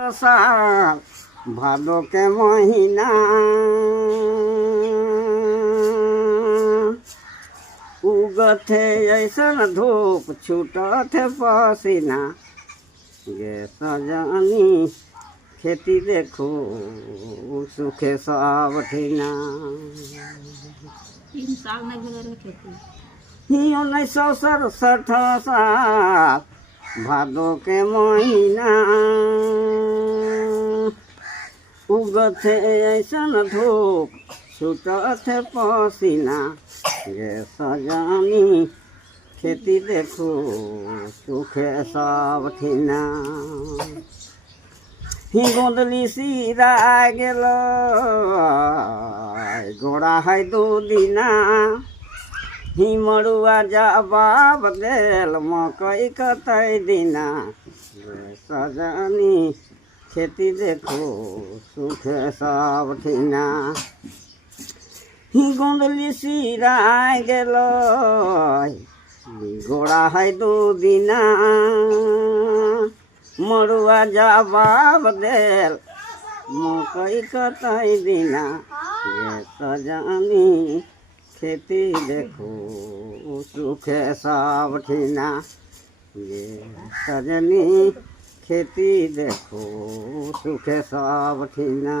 साल भादो के महीना उगथे ऐसन धूप छूटथे पसीना गे सजनी खेती देखो सुखे सब ठीना 3 साल नहीं भेले रहे खेती ही 1967 साल भादो के महीना उगथे ऐसन धूप छूटथे पसीना गे सजनी खेती देखो सुखे सब ठीना ही गोंदली सिरा गेल गोड़ा है 2 दिना ही मड़ुआ जवाब देल मकई कतई दिना सजनी खेती देखो सुखे सब ठीना ही गोंदली सिरा गेल गोड़ा है 2 दिना मड़ुआ जवाब देल मकई कतई दिना ये सजनी खेती देखो सुखे सब ठीना ये सजनी खेती देखो सुखे सब ठीना।